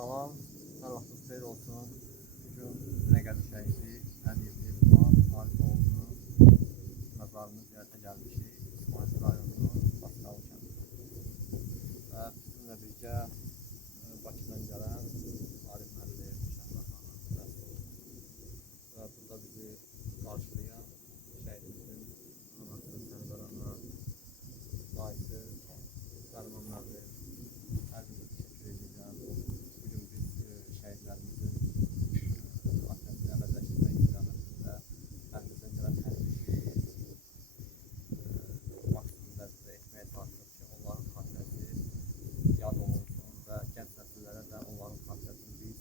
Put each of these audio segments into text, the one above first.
Salam, hər vaxtınız xeyir olsun. Bugün Binəqədi şəhidi Əliyev Elman Arifoğlu'nun məzarını ziyarətə gəlmişik. İsmail rayonunun Baskalı kəndində. Və bizimlə birgə Bakıdan gələn Arif müəllim, Şəhra xanım, Rəsul və burada bizi qarşılayan şəhidimizin anası Sənvər ana, dayısı Səlman müəllim, hər birinizə təşəkkür edirəm. Bugün biz şəhidlərimizin ailəsini əbədiləşdirmək istiqamətində əlimizdən gələn hər bir şeyi maksimum dərəcədə etməyə çalışırıq ki, onların xatirəsi yad olunsun və gənc nəsillərə də onların xatirəsini biz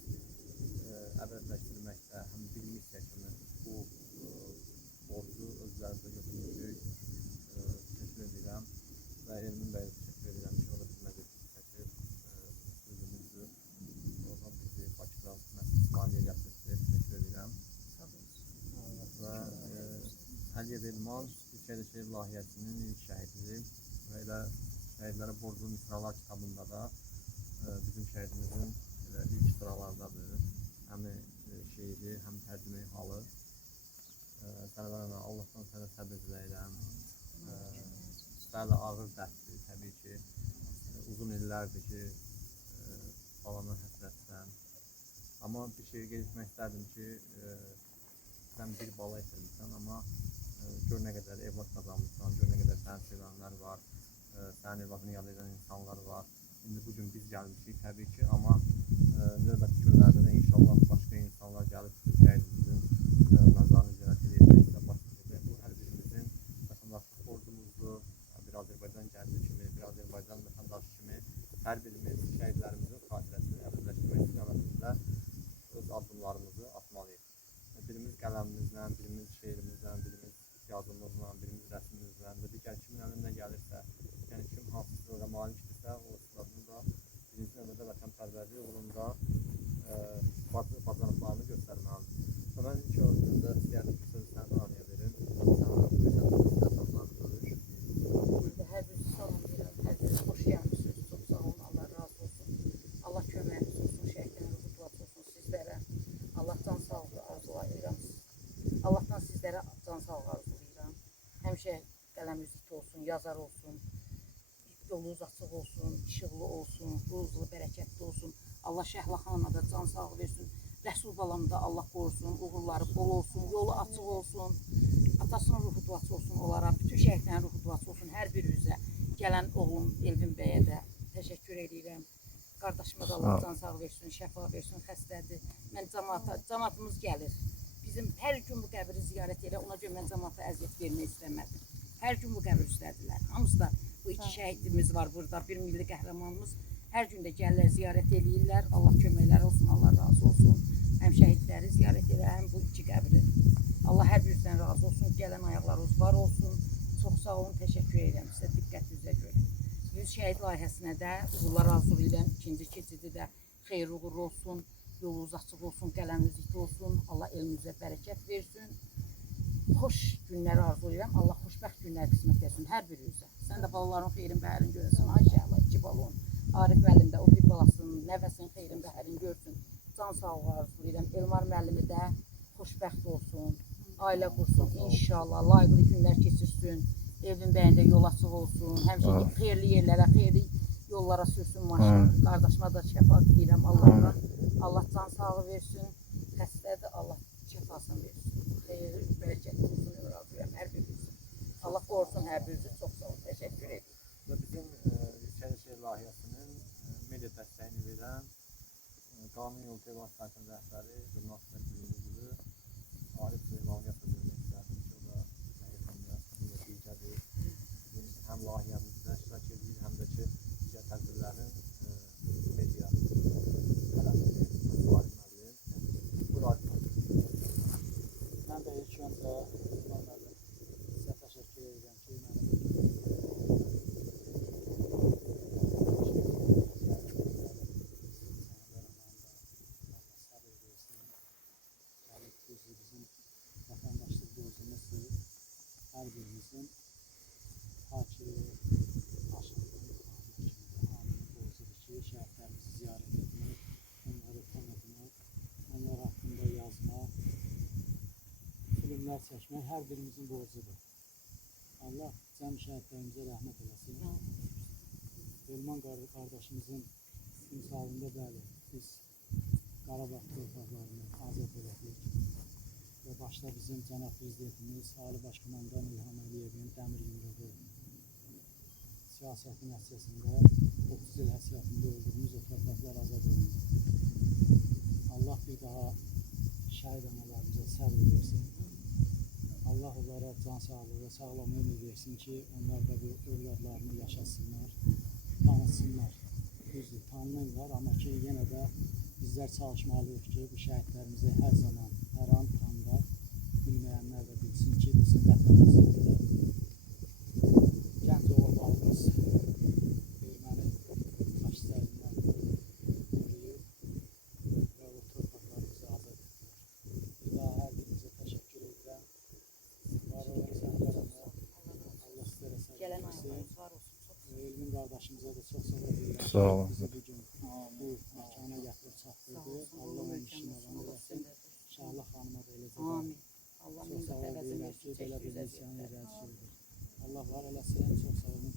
əbədiləşdirməkdə həm bir missiya kimi bu borcu özlərimizə götürmüşük. Təşəkkür edirəm və Elmin bəyə təşəkkür edirəm ki, o da bizimlə birlikdə çəkib sözümüzdür. Oradan bizi Bakıdan İsmailiyə gətirdi. Təşəkkür edirəm. Və Əliyev Elman Türkiyə Şəhid Layihəsinin ilk şəhididir və elə şəhidlərə borclu misralar kitabında da bizim şəhidimizin ilk sıralardadır. Həm şeiri, həm tərcümə halı. Sənvər ana, Allahdan sənə səbir diləyirəm. Bəli, ağır dərddir təbii ki. Uzun illərdir ki, balana həsrətsən. Amma bir şey qeyd etmək istərdim ki, sən bir bala itirmişsən, amma gör nə qədər evlad qazanmışsan, gör nə qədər səni sevənlər var, sənin evladını yad edən insanlar var. İndi bugün biz gəlmişik təbii ki, amma növbəti günlərdə də inşallah başqa insanlar gəlib bizim şəhidimizin məzarını ziyarət edəcəksə, başlayacaq. Bu hər birimizin vətəndaşlıq borcumuzdur. Bir Azərbaycan gənci kimi, bir Azərbaycan vətəndaşı kimi hər birimiz şəhidlərimizin xatirəsini əbədiləşdirmək istiqamətində öz addımlarımızı atmalıyıq. Birimiz qələmimizlə, birimiz şeirimizlə, birimiz yazımızla, birimiz rəsmimizlə və digər kimin əlindən gəlirsə, yəni kim hansı sırada malikdirsə, o sıradını da birinci növbədə vətənpərvərlik uğrunda bacarıqlarını göstərməlidir. Və mən ilk öncədə istəyərdim ki, sözü Sənvər anaya verim. Sənvər, buyursan, əsaslarını görür. Hər bir salam deyirəm, hər bir xoş gəlmişsiniz, çox sağ olun, Allah razı olsun. Allah köməyiniz olsun, şəhidlərin ruhu duası olsun sizlərə. Allah can sağlığı arzulayıram. Allahdan sizlərə can sağlığı arzulayıram. Həmişə qələminiz dik olsun, yazar olsun, yolunuz açıq olsun, işıqlı olsun, ruzlu, bərəkətli olsun. Allah Şəhla xanıma da can sağlığı versin. Rəsul balamı da Allah qorusun, uğurları bol olsun, yolu açıq olsun. Atasının ruhu duası olsun onlara, bütün şəhidlərin ruhu duası olsun hər birinizə. Gələn oğlum Elvin bəyə də təşəkkür edirəm. Qardaşıma da Allah can sağlığı versin, şəfa versin, xəstədir. Mən cəmaatımız gəlir. Bizim hər gün bu qəbri ziyarət edir, ona görə mən cəmaata əziyyət vermək istəmədim. Hər gün bu qəbri üstədilər. Hamısı da bu iki şəhidimiz var burada, bir milli qəhrəmanımız. Hər gün də gəlirlər, ziyarət edirlər. Allah köməkləri olsun, Allah razı olsun. Həm şəhidləri ziyarət edir, həm bu iki qəbri. Allah hər birinizdən razı olsun, gələn ayaqlarınız var olsun. Çox sağ olun, təşəkkür edirəm sizə diqqətinizə görə. 100 şəhid layihəsinə də uğurlar arzulayıram. İkinci keçidi də xeyir uğurlu olsun, yolunuz açıq olsun, qələminiz dik olsun. Allah elinizə bərəkət versin. Xoş günlər arzulayıram. Allah xoşbəxt günlər qismət etsin hər birinizə. Sən də balaların xeyrin bəhərin görəsən. Ayşəlla 2 balon. Arif müəllim də o bir balasının, nəvəsinin xeyrin bəhərin görsün. Can sağlığı arzulayıram. Elmar müəllimi də xoşbəxt olsun. Ailə qursun, inşallah, layiqli günlər keçirsin, Elvin bəyin də yol açıq olsun, həmişə xeyirli yerlərə, xeyirli yollara sürsün maşın, qardaşıma da şəfa deyirəm Allah'dan, Allah can sağlığı versin, xəstədir, Allah şəfasını versin, xeyirli, bərəkətli olsun, ömür arzulayam hər birisi, Allah qorusun hər birisi, çox sağ olun, təşəkkür edirəm. Və bizim Türkiyə Şəhid Layihəsinin media dəstəyini verən Qanun Yolu Televiziya saytının rəhbəri, jurnalistlər birliyi Arif Elmanıya söz vermək istərdim ki, o da həqiqətən digədir. Həm layihəmizdə iştirak edir, həm də ki, digər tədbirlərin media tərəfini, Arif müəllim. Buyur Arif müəllim. Mən də ilk öncə Elmar müəllim sizə təşəkkür edirəm ki, mənim bizim vətəndaşlıq borcumuzdur. Hər birimizin hakimi, aşıqlı, hamile kimi, hamile borcu zulmlər çəkmək hər birimizin borcudur. Allah cəm şəhidlərimizə rəhmət eləsin. Elman qardaşımızın timsalında bəli, biz Qarabağ torpaqlarını azad elədik və başda bizim cənab prezidentimiz, Ali Başkomandan İlham Əliyevin dəmir yumruğu siyasəti nəticəsində 30 il həsrətində olduğumuz o torpaqlar azad olundu. Allah bir daha şəhid analarımıza səbr versin. Allah onlara can sağlığı və sağlam ömür versin ki, onlar da bu övladlarını yaşasınlar, tanısınlar. Düzdür, tanınırlar, amma ki, yenə də bizlər çalışmalıyıq ki, bu şəhidlərimizi hər zaman, hər an tanıdaq, bilməyənlər də bilsin ki, bizim vətənimizdə gənc oğullarımız erməni faşistlərindən qoruyub və o torpaqlarımızı azad etdilər. Bir daha hər birinizə təşəkkür edirəm. Var olun, səhvlərəmə, Allah sizlərə səbir Gələn versin. ayımız var olsun. Elmin qardaşımıza da çox sağ olun. Sağ olun. Bizi bugün bu məkana gətirib çatdırdı. Allah onun işini alan eləsin. Şahla xanıma da eləcə də Amin. Allah çox min sağ qat olun əvəzini deyirəm ki, belə bir çəkdiyiniz misiyanı əziyyətlər. irəli sürdür. Allah var eləsin, çox sağ olun.